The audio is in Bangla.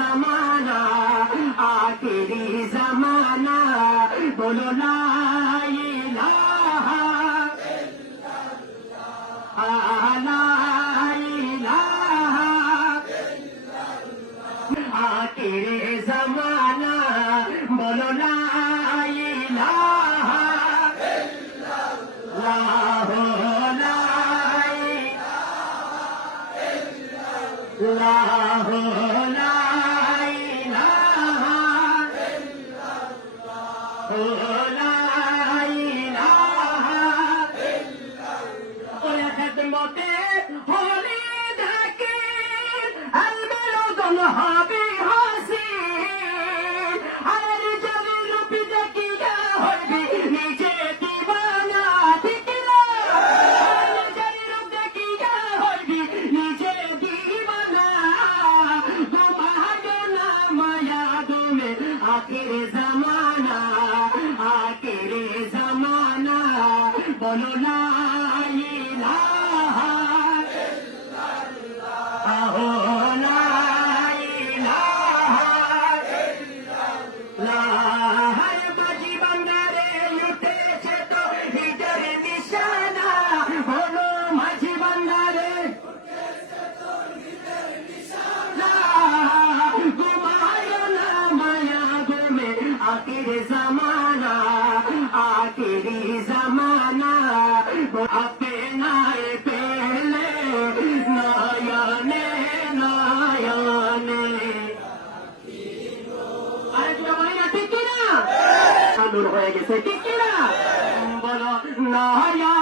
जमाना आखिरी जमाना बोलो ला इलाहा ला इलाहा आखिरी जमाना बोलो ला इलाहा लाहो लाहो ला इलाहा ला इलाहा ওরে খেদমতে হলে দেখে আলমেরুদন হবে হাসিন আর জালিল রূপী দেখিয়া হইবি নিজে দিবানা ঠিক না জালিল রূপ দেখিয়া হইবি নিজে দিবানা তোমার না মায়া দমে আখির জামানা বলো লা ইলাহা ইল্লাল্লাহ লা ইলাহা ইল্লাল্লাহ মাঝি বান্দারে উঠেছে তো হৃদয়ের নিশানা বলো মাঝি বান্দারে উঠেছে তো হৃদয়ের নিশানা ঘুমায় না মায়া ঘুমে আখির জামানা आखिरी जमाना अपना पहले नयने नयने अरे जो भाई ना ठीक ना नूर हो गए ठीक ना बोलो नया